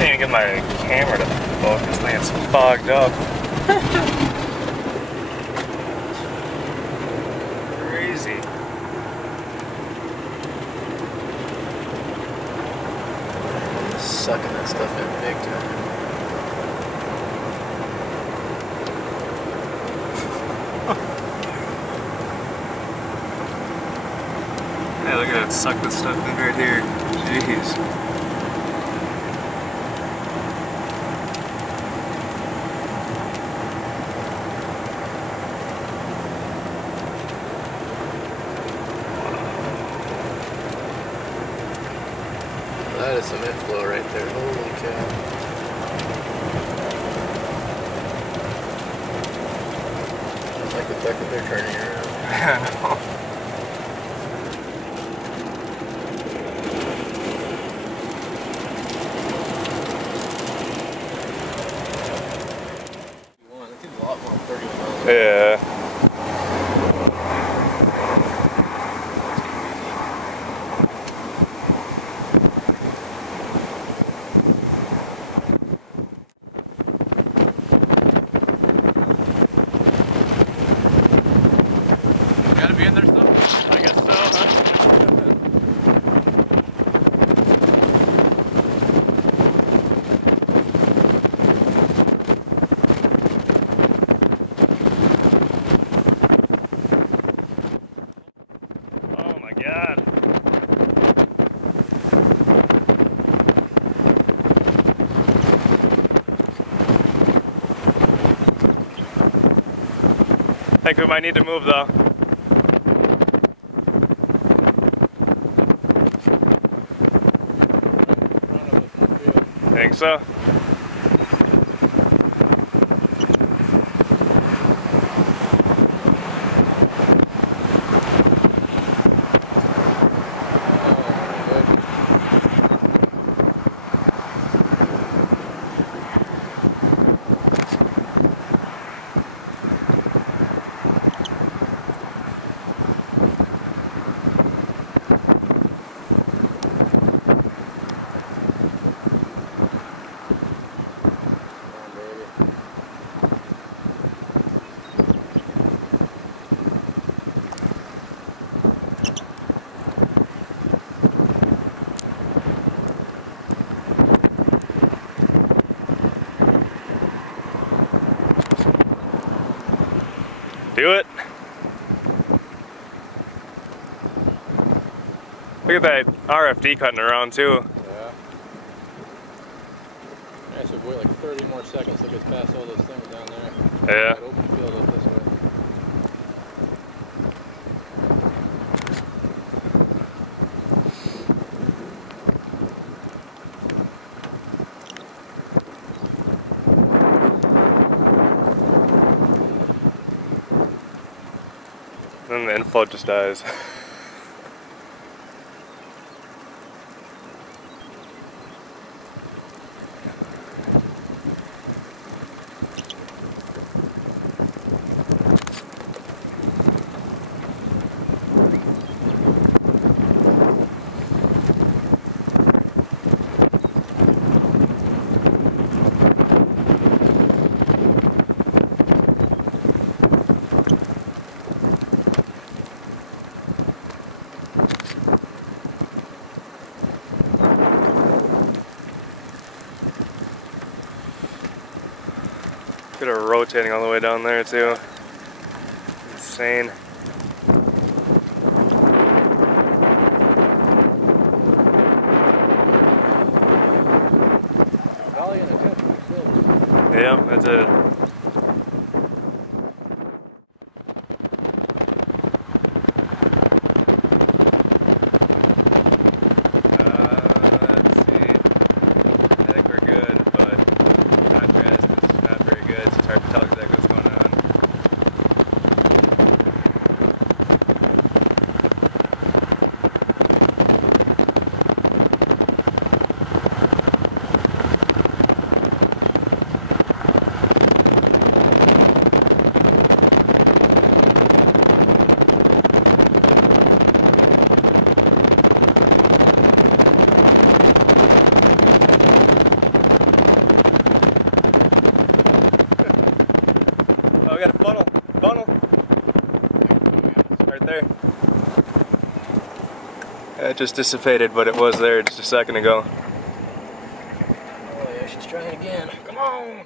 Can't even get my camera to focus, man, it's fogged up. Crazy. Sucking that stuff in big time. Hey, look at that, suck this stuff in right here. Jeez. That is some inflow right there. Holy cow. I like the fact that they're turning around. It's a lot more than 31 miles. Yeah. Gotta be in there still? I guess so, huh? Oh my God. I think we might need to move though. Think so? Do it. Look at that RFD cutting around too. Yeah. Yeah, so wait like 30 more seconds to get past all those things down there. Yeah. That open field up this way. Then the inflow just dies. Look at her rotating all the way down there too. Insane. Valley and a 10-foot field. Yep, that's it. Let's see. I think we're good, but contrast is not very good. It's hard to tell exactly what's going on. we got a funnel. Funnel. Right there. It just dissipated, but it was there just a second ago. Oh yeah, she's trying again. Come on!